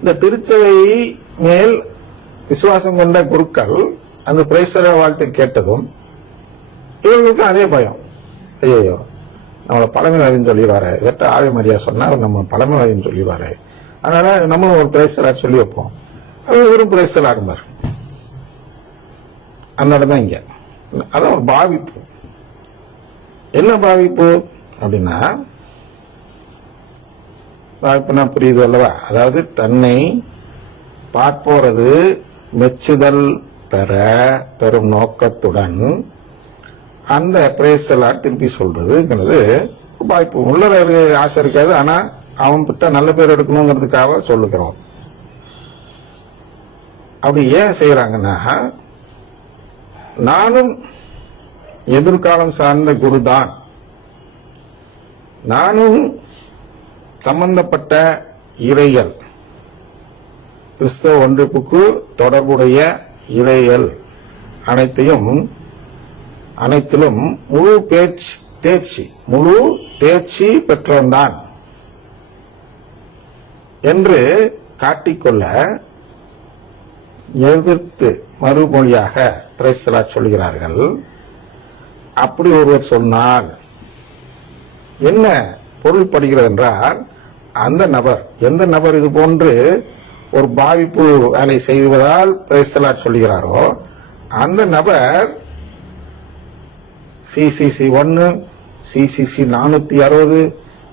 இந்த திருச்சபை மேல் விசுவாசம் கொண்ட குருக்கள் அந்த பிரேசர வாழ்த்து கேட்டதும் இவர்களுக்கு அதே பயம். ஐயோ, நம்மளை பழமைவாதின்னு சொல்லிடுவாரு, இதட்ட ஆவி மரியா சொன்னா நம்ம பழமைவாதின்னு சொல்லிடுவாரு, அதனால நம்மளும் ஒரு பிரேசலாட் சொல்லி வைப்போம். வெறும் பிரேசலாடுமார். அதனாலதான் இங்க அதான் ஒரு பாவிப்பு. என்ன பாவிப்பு அப்படின்னா, பாவிப்புனா புரியுது அல்லவா? அதாவது தன்னை பார்ப்போரது மெச்சுதல் பெறும் நோக்கத்துடன் அந்த பிரேசலாட் திருப்பி சொல்றதுங்கிறது பாவிப்பு. உள்ள ஆசை இருக்காது, ஆனா அவன் கிட்ட நல்ல பேர் எடுக்கணுங்கிறதுக்காக சொல்லுகிறோம். அப்படி ஏன் செய்யறாங்கன்னா, நானும் எதிர்காலம் சார்ந்த குருதான், நானும் சம்பந்தப்பட்ட இறையல் கிறிஸ்தவ ஒன்றிப்புக்கு தொடர்புடைய இறையல் அனைத்திலும் முழு தேர்ச்சி பெற்றவன்தான் என்று காட்டிக்கொள்ள எதிர்த்து மறுமொழியாக பிரேசலாட் சொல்கிறார்கள். அப்படி ஒருவர் சொன்னால் என்ன பொருள்படுகிறது என்றால், அந்த நபர் எந்த நபர் இது போன்று ஒரு பாவிப்பு வேலை செய்வதால் பிரேசலாட் சொல்கிறாரோ, அந்த நபர் CCC 1, CCC 460,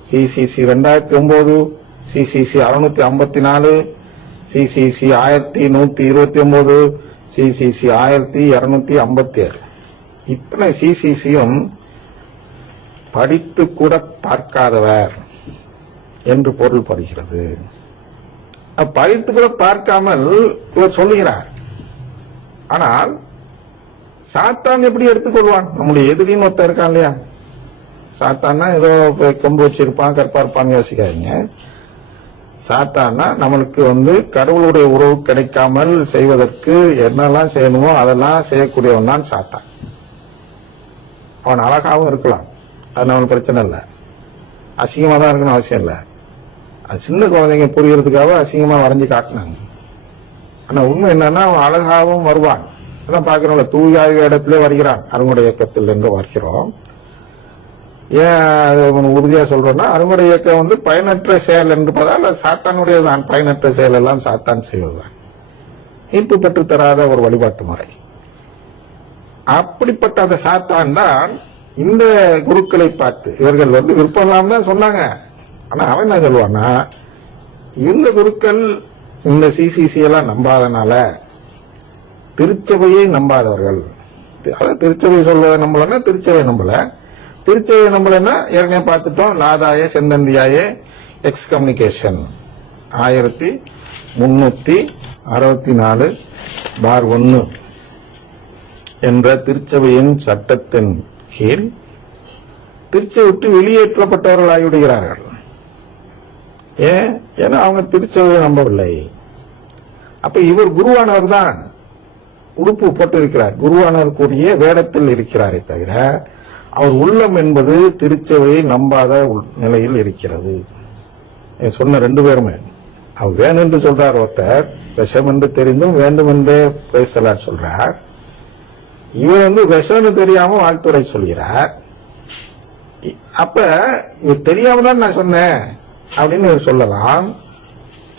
CCC 2009, CCC 654, CCC 1129, CCC 1257, இத்தனை CCCயும் படித்து கூட பார்க்காதவர் என்று பொருள்படுகிறது. படித்து கூட பார்க்காமல் இவர் சொல்லுகிறார். ஆனால் சாத்தான் எப்படி எடுத்துக்கொள்வான்? நம்முடைய எதிரின்னு ஒருத்தர் இருக்கான் இல்லையா? சாத்தான்னா ஏதோ கொம்பு வச்சிருப்பான் கற்பார்ப்பான்னு யோசிக்காதீங்க. சாத்தான்னா நம்மளுக்கு கடவுளுடைய உறவு கிடைக்காமல் செய்வதற்கு என்னெல்லாம் செய்யணுமோ அதெல்லாம் செய்யக்கூடியவன் தான் சாத்தான். அவன் அழகாகவும் இருக்கலாம், அது நம்மளுக்கு பிரச்சனை இல்லை. அசிங்கமாக தான் இருக்கணும் அவசியம் இல்லை. அது சின்ன குழந்தைங்க புரியறதுக்காக அசிங்கமாக வரைஞ்சி காட்டினாங்க. ஆனால் உண்மை என்னன்னா, அவன் அழகாகவும் வருவான். அதான் பார்க்கிறோம்ல, தூயாய் இடத்திலே வருகிறான் அருங்குடை இயக்கத்தில் என்று பார்க்கிறோம். ஏன் உறுதியா சொல்றோம்னா, அருங்குடை இயக்கம் பயனற்ற செயல் என்பதால் சாத்தானுடையதான். பயனற்ற செயல் எல்லாம் சாத்தான் செய்வதுதான். ஈர்ப்பு பெற்று தராத ஒரு வழிபாட்டு முறை. அப்படிப்பட்ட அந்த சாத்தான் தான் இந்த குருக்களை பார்த்து, இவர்கள் விருப்பம் இல்லாம தான் சொன்னாங்க. ஆனா அவன் என்ன சொல்லுவான்னா, இந்த குருக்கள் இந்த CCC எல்லாம் நம்பாதனால திருச்சபையை நம்பாதவர்கள். அதாவது திருச்சபை சொல்வதை நம்பலன்னா திருச்சபை நம்பல. திருச்சபை நம்பலன்னா ஏற்கனவே பார்த்துட்டோம், லாதாய செந்தந்தியாய எக்ஸ்கம்யூனிகேஷன் 1364/1 என்ற திருச்சபையின் சட்டத்தின் கீழ் திருச்சபை விட்டு வெளியேற்றப்பட்டவர்கள் ஆகிவிடுகிறார்கள். ஏன்னா அவங்க திருச்சபையை நம்பவில்லை. அப்ப இவர் குருவானவர் தான் உடுப்பு போட்டிருக்கிறார், குருவானவர் கூடிய வேடத்தில் இருக்கிறாரே தவிர அவர் உள்ளம் என்பது திருச்சபையை நம்பாத நிலையில் இருக்கிறது. சொன்ன ரெண்டு பேருமே, அவர் வேணும் என்று சொல்றார் ஒருத்தர், விஷம் என்று தெரிந்தும் வேண்டும் என்றே பிரேசலாட் சொல்றார். இவர் விஷம்னு தெரியாம வாழ்த்துறை சொல்கிறார். அப்ப இவர் தெரியாம தான் நான் சொன்னேன் அப்படின்னு இவர் சொல்லலாம்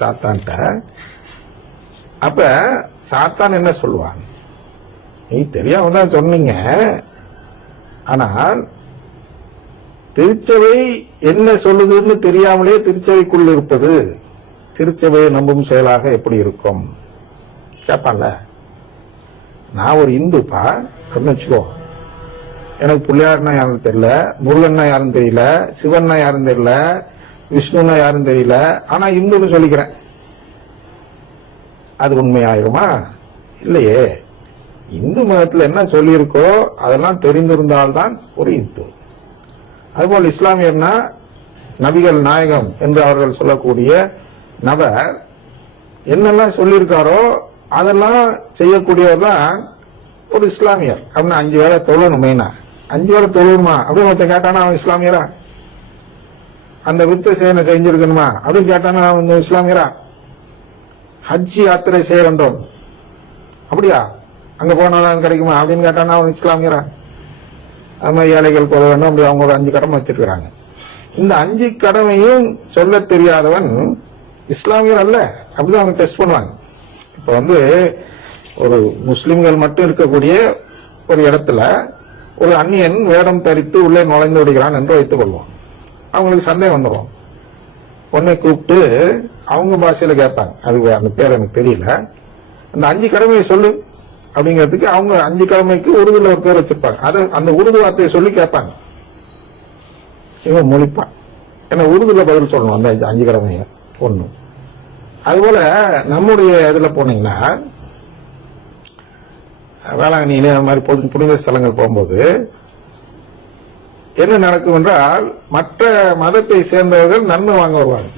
சாத்தான்ட்ட. அப்ப சாத்தான் என்ன சொல்லுவான், நீ தெரியாம தான் சொன்னீங்க, ஆனால் திருச்சபை என்ன சொல்லுதுன்னு தெரியாமலே திருச்சபைக்குள் இருப்பது திருச்சபையை நம்பும் செயலாக எப்படி இருக்கும் கேட்பான்ல. நான் ஒரு இந்துப்பா அப்படின்னு வச்சுக்கோ, எனக்கு பிள்ளையார்னா யாரும் தெரியல, முருகன்னா யாரும் தெரியல, சிவன்னா யாரும் தெரியல, விஷ்ணுன்னா யாரும் தெரியல, ஆனா இந்துன்னு சொல்லிக்கிறேன். அது உண்மையாயிருமா? இல்லையே. இந்து மதத்தில் என்ன சொல்லியிருக்கோ அதெல்லாம் தெரிந்திருந்தால்தான் ஒரு இந்து. அதுபோல் இஸ்லாமியர்னா நபிகள் நாயகம் என்று அவர்கள் சொல்லக்கூடிய நபர் என்னெல்லாம் சொல்லியிருக்காரோ அதெல்லாம் செய்யக்கூடியவர் தான் ஒரு இஸ்லாமியர். அப்படின்னா 5 வேளை தொழணும். மெயினா 5 வேளை தொழுமா அப்படின்னு ஒருத்தன் கேட்டானா அவன் இஸ்லாமியரா? அந்த விருத்த சேனை செஞ்சிருக்கணுமா அப்படின்னு கேட்டானா அவன் இஸ்லாமியரா? ஹஜ் யாத்திரை செய்ய வேண்டும். அப்படியா, அங்க போனாதான் கிடைக்குமா அப்படின்னு கேட்டானா அவன் இஸ்லாமியரா? அது மாதிரி ஏழைகள் போத வேண்டும், அப்படி அவங்க ஒரு 5 கடமை வச்சிருக்கிறாங்க. இந்த 5 கடமையும் சொல்ல தெரியாதவன் இஸ்லாமியர் அல்ல. அப்படிதான் அவங்க டெஸ்ட் பண்ணுவாங்க. இப்ப ஒரு முஸ்லிம்கள் மட்டும் இருக்கக்கூடிய ஒரு இடத்துல ஒரு அந்நியன் வேடம் தரித்து உள்ளே நுழைந்து விடுகிறான் என்று வைத்துக் கொள்வோம். அவங்களுக்கு சந்தேகம் வந்துடும். உடனே கூப்பிட்டு அவங்க பாஷையில கேட்பாங்க, அது அந்த பேர் எனக்கு தெரியல, அந்த 5 கடமையை சொல்லு அப்படிங்கிறதுக்கு அவங்க 5 கடமைக்கு உருதுல ஒரு பேர் வச்சிருப்பாங்க. அதை அந்த உருது வார்த்தையை சொல்லி கேட்பாங்க. இவன் மொழிப்பான். ஏன்னா உருதுல பதில் சொல்லணும் அந்த 5 கடமையை ஒண்ணு. அதுபோல நம்முடைய இதுல போனீங்கன்னா வேளாங்கண்ணியில அது மாதிரி புனித ஸ்தலங்கள் போகும்போது என்ன நடக்கும் என்றால், மற்ற மதத்தை சேர்ந்தவர்கள் நன்மை வாங்க வருவாங்க.